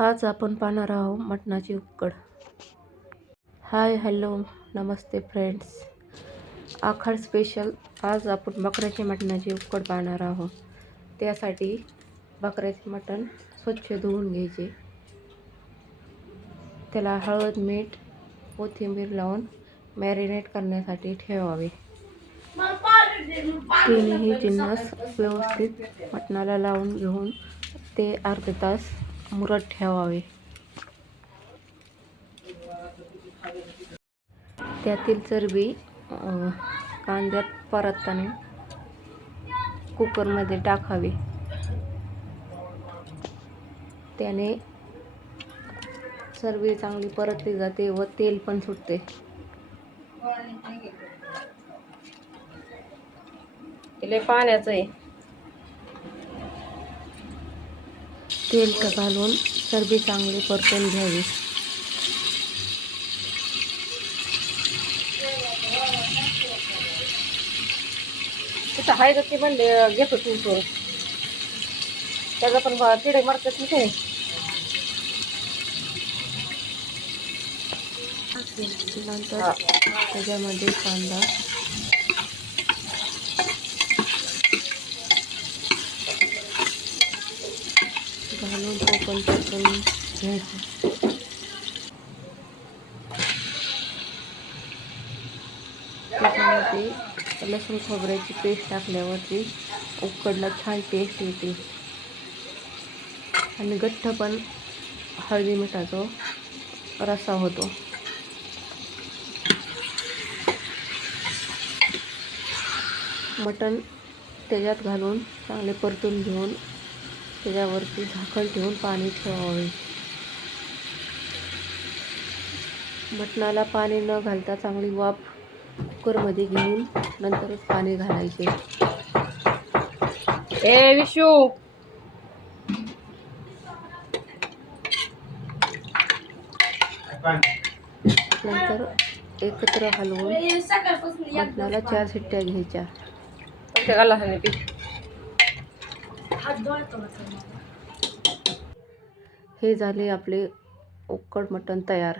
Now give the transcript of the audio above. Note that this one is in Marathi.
आज आपण पाहणार आहोत मटणाची उकड। हाय हॅलो नमस्ते फ्रेंड्स, आखाड स्पेशल। आज आपण बकऱ्याचे मटणाची उकड पाहणार आहोत। त्यासाठी बकऱ्याचे मटण स्वच्छ धुवून घ्यायचे, त्याला हळद मीठ कोथिंबीर लावून मॅरिनेट करण्यासाठी ठेवावे। तिन्ही जिन्नस व्यवस्थित मटणाला लावून घेऊन ते अर्धा तास मुरत ठेवावे। त्यातील चरबी कांद्यात परतताना कुकरमध्ये टाकावी, त्याने चरबी चांगली परतली जाते व तेल पण सुटते। तिले पाण्याचं आहे तेल घालून चरबी चांगली परतून घ्यावी। तिथं हाय तर ते म्हणले घेतो तू तो त्याचा पण किडे मारतात तिथे। नंतर त्याच्यामध्ये कांदा घालून तो पण परतून घ्यायचा। त्याच्यामध्ये लसूण खोबऱ्याची पेस्ट टाकल्यावरती उकडला छान टेस्ट येते आणि गठ्ठ पण हळदी मिठाचा रस्सा होतो। मटण त्याच्यात घालून चांगले परतून घेऊन त्याच्यावरती झाकण ठेवून पाणी ठेवावे। मटणाला पाणी न घालता चांगली वाफ कुकरमध्ये घेऊन नंतरच पाणी घालायचे। ए विशू नंतर एकत्र हलवून मटणाला 4 शिट्ट्या घ्यायच्या। हे झाले आपले उकड मटण तयार।